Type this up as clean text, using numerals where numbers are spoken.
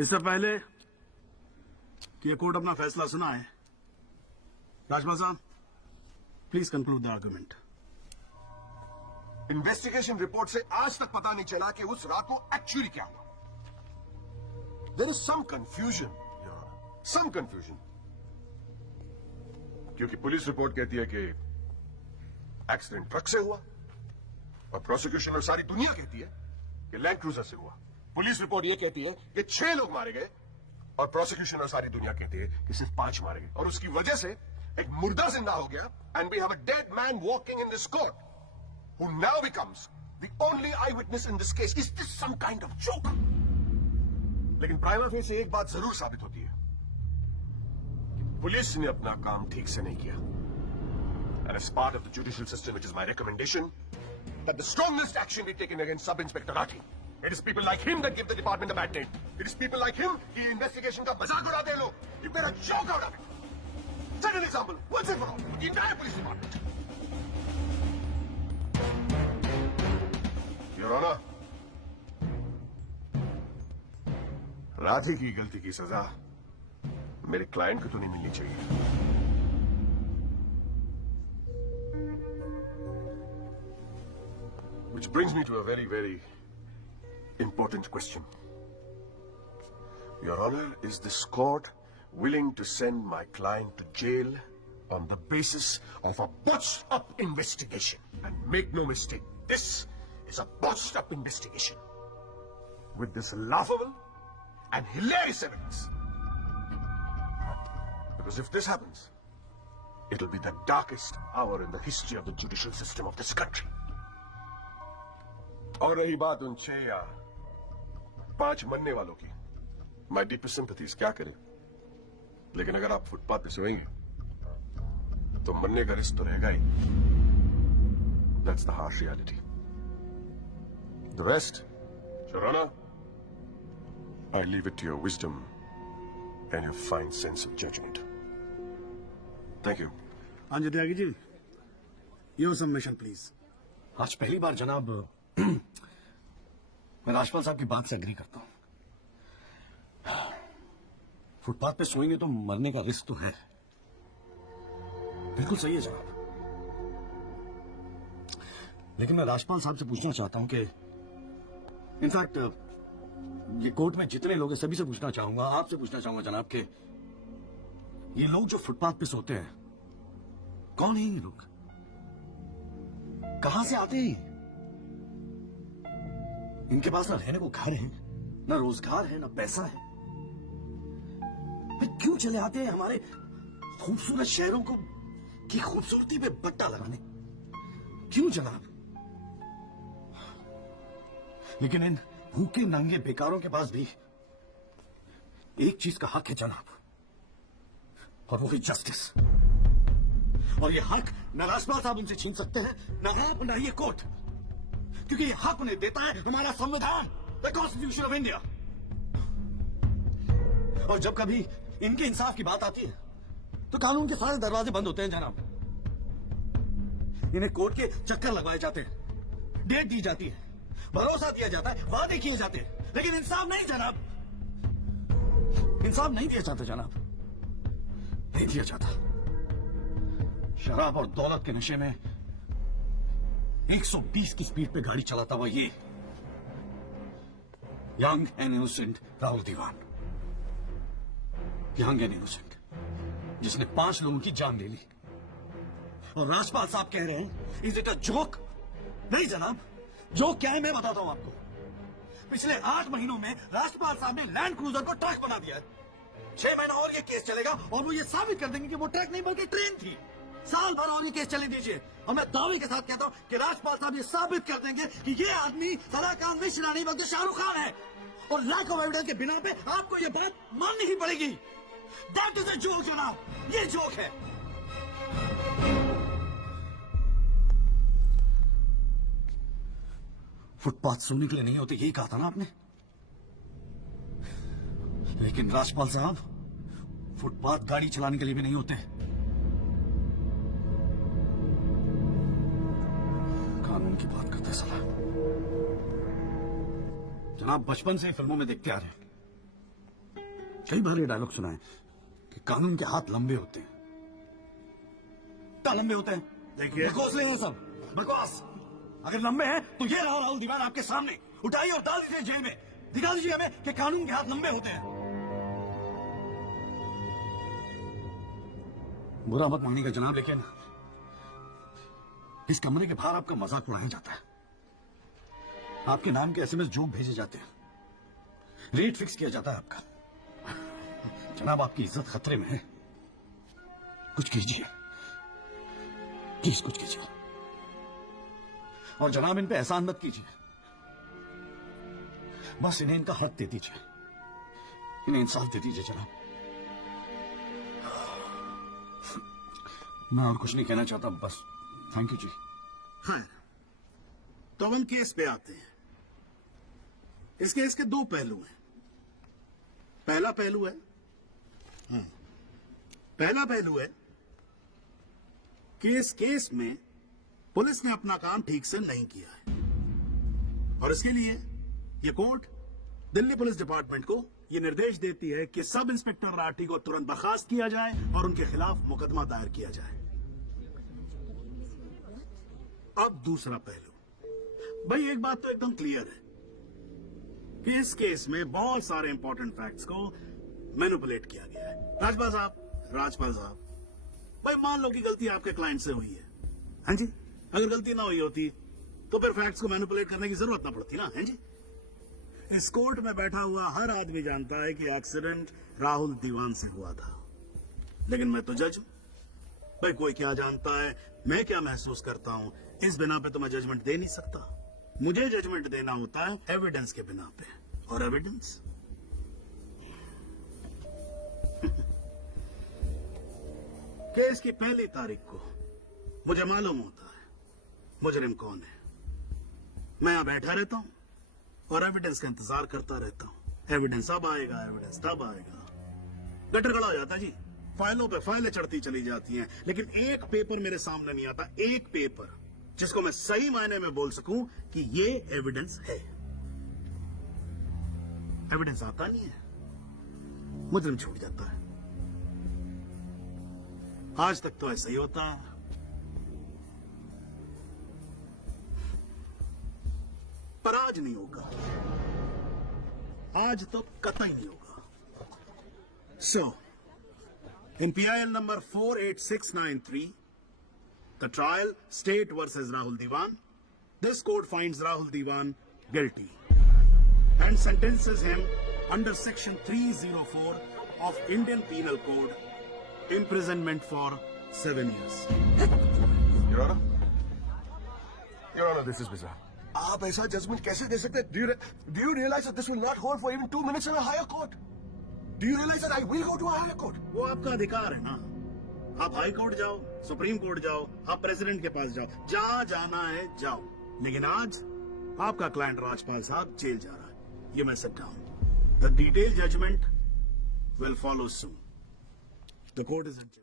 इससे पहले कि ये कोर्ट अपना फैसला सुनाए, राजपाल साहब please conclude the argument. Investigation report से आज तक पता नहीं चला कि उस रात को एक्चुअली क्या हुआ। There is some confusion, some confusion, क्योंकि पुलिस रिपोर्ट कहती है कि एक्सीडेंट ट्रक से हुआ और प्रोसिक्यूशन और सारी दुनिया कहती है कि लैंड क्रूजर से हुआ। पुलिस रिपोर्ट यह कहती है कि 6 लोग मारे गए और प्रोसिक्यूशन और सारी दुनिया कहती है कि सिर्फ 5 मारे गए, और उसकी वजह से एक मुर्दा जिंदा हो गया। And we have a dead man walking in this court who now becomes the only eyewitness in this case. Is this some kind of joke? लेकिन प्राइमा फेस से एक बात जरूर साबित होती है कि पुलिस ने अपना काम ठीक से नहीं किया। And as part of the judicial system, which is my recommendation, that the strongest action be taken against Sub-Inspector Rathi. It is people like him that give the department a bad name. It is people like him कि investigation का मजाक उड़ाते हैं लोग। You better joke out of it. Set an example. Once and for all. The entire police department. Your Honor, Rathi की गलती की सजा मेरे क्लाइंट को तो नहीं मिलनी चाहिए। Which brings me to a very, very important question. Your Honor, is this court willing to send my client to jail on the basis of a botched-up investigation? And make no mistake, this is a botched-up investigation with this laughable and hilarious evidence. Because if this happens, it'll be the darkest hour in the history of the judicial system of this country. और रही बात उन 6 या 5 मरने वालों की, my deepest sympathies, क्या करें? लेकिन अगर आप फुटपाथ पे सोएंगे तो मरने का रिस्क तो रहेगा ही। That's the harsh reality. The rest, Your Honor, I leave it to your wisdom and your fine sense of judgment. Thank you. हाँ जी Tyagi ji, your submission please. आज पहली बार जनाब मैं राजपाल साहब की बात से एग्री करता हूं। फुटपाथ पे सोएंगे तो मरने का रिस्क तो है, बिल्कुल सही है जनाब। लेकिन मैं राजपाल साहब से पूछना चाहता हूं कि इनफैक्ट ये कोर्ट में जितने लोग हैं सभी से पूछना चाहूंगा, आपसे पूछना चाहूंगा जनाब कि ये लोग जो फुटपाथ पे सोते हैं कौन है ये लोग, कहां से आते हैं? इनके पास ना रहने को घर है, ना रोजगार है, ना पैसा है, फिर क्यों चले आते हैं हमारे खूबसूरत शहरों को की खूबसूरती पे बट्टा लगाने? क्यों जनाब? लेकिन इन भूखे नंगे बेकारों के पास भी एक चीज का हक है जनाब, और वो है जस्टिस। और ये हक न राजपाल साहब उनसे छीन सकते हैं, न आप, न ये कोर्ट, क्योंकि ये हक उन्हें देता है हमारा संविधान, द कॉन्स्टिट्यूशन ऑफ इंडिया। और जब कभी इनके इंसाफ की बात आती है तो कानून के सारे दरवाजे बंद होते हैं जनाब। इन्हें कोर्ट के चक्कर लगवाए जाते हैं, डेट दी जाती है, भरोसा दिया जाता है, वादे किए जाते हैं, लेकिन इंसाफ नहीं जनाब, इंसाफ नहीं दिया जाता जनाब, नहीं दिया जाता। शराब और दौलत के नशे में 120 की स्पीड पे गाड़ी चलाता हुआ ये young and innocent Rahul Diwan, young and innocent, जिसने 5 लोगों की जान ले ली। और राजपाल साहब कह रहे हैं इज इट अ जोक? नहीं जनाब, जोक क्या है मैं बताता हूं आपको। पिछले 8 महीनों में राजपाल साहब ने लैंड क्रूजर को ट्रक बना दिया है। 6 महीना और ये केस चलेगा और वो ये साबित कर देंगे कि वो ट्रक नहीं बल्कि ट्रेन थी। साल भर और ये केस चले दीजिए और मैं दावे के साथ कहता हूं कि राजपाल साहब ये साबित कर देंगे कि ये आदमी सलाहकार मिश्रा नहीं बल्कि शाहरुख खान है। और लैक ऑफ एविडेंस के बिना पे आपको ये बात माननी ही पड़ेगी। दैट इज अ जोक जनाब, ये जोक है। फुटपाथ सोने के लिए नहीं होते, यही कहा था ना आपने। लेकिन राजपाल साहब फुटपाथ गाड़ी चलाने के लिए भी नहीं होते। कानून की बात करते सलाह। जनाब बचपन से ही फिल्मों में देखते आ रहे हैं कई बार ये डायलॉग सुना है कि कानून के हाथ लंबे होते हैं। क्या लंबे होते हैं? देखिए। बकवास हैं सब, बकवास। अगर लंबे हैं तो ये रहा राहुल दीवान आपके सामने, उठाइए और डाल दीजिए जेल में। दिखा दीजिए हमें कि कानून के हाथ लंबे होते हैं। बुरा मत मानिएगा जनाब, लेकिन इस कमरे के बाहर आपका मजाक उड़ाया जाता है। आपके नाम के एसएमएस झूठ भेजे जाते हैं, रेट फिक्स किया जाता है आपका। जनाब, आपकी इज्जत खतरे में है। कुछ कीजिए प्लीज, कुछ कीजिए। और जनाब, इन पे एहसान मत कीजिए, बस इन्हें इनका हक दे दीजिए, इन्हें इंसाफ दे दीजिए जनाब। मैं और कुछ नहीं कहना चाहता, बस थैंक यू जी। हाँ, तो अब हम केस पे आते हैं। इस केस के दो पहलू हैं। पहला पहलू है कि इस केस में पुलिस ने अपना काम ठीक से नहीं किया है, और इसके लिए ये कोर्ट दिल्ली पुलिस डिपार्टमेंट को ये निर्देश देती है कि सब इंस्पेक्टर राठी को तुरंत बर्खास्त किया जाए और उनके खिलाफ मुकदमा दायर किया जाए। अब दूसरा पहलू, भाई एक बात तो एकदम क्लियर है कि इस केस में बहुत सारे इंपॉर्टेंट फैक्ट्स को मैनिपुलेट किया गया है। राजपाल साहब, भाई मान लो कि गलती आपके क्लाइंट से हुई है, हाँ जी। अगर गलती ना हुई होती तो फिर फैक्ट्स को मैनिपुलेट करने की जरूरत ना पड़ती ना, है जी। इस कोर्ट में बैठा हुआ हर आदमी जानता है कि एक्सीडेंट राहुल दीवान से हुआ था, लेकिन मैं तो जज हूं। भाई कोई क्या जानता है, मैं क्या महसूस करता हूं, इस बिना पे तो मैं जजमेंट दे नहीं सकता। मुझे जजमेंट देना होता है एविडेंस के बिना पे, और एविडेंस केस की पहली तारीख को मुझे मालूम होता है मुजरिम कौन है। मैं यहां बैठा रहता हूं और एविडेंस का इंतजार करता रहता हूं। एविडेंस अब आएगा, एविडेंस तब आएगा। गटर खड़ा हो जाता है जी, फाइलों पे फाइलें चढ़ती चली जाती हैं, लेकिन एक पेपर मेरे सामने नहीं आता, एक पेपर जिसको मैं सही मायने में बोल सकूं कि ये एविडेंस है। एविडेंस आता नहीं है, मुजरिम छूट जाता है। आज तक तो ऐसा ही होता है। पर आज नहीं होगा, आज तो कतई नहीं होगा। सो in PIL number 48693, the trial State versus Rahul Diwan, this court finds Rahul Diwan guilty and sentences him under section 304 of Indian Penal Code, imprisonment for 7 years. Your Honor, this is bizarre. आप ऐसा judgement कैसे दे सकते हैं? Do you realize that this will not hold for even 2 minutes in a higher court? Do you realize that I will go to a higher court? वो आपका अधिकार है ना। आप हाई कोर्ट जाओ, सुप्रीम कोर्ट जाओ, आप प्रेसिडेंट के पास जाओ, जहां जाना है जाओ। लेकिन आज आपका क्लाइंट राजपाल साहब जेल जा रहा है। You may sit down. The detailed judgment will follow soon. The court is adjourned.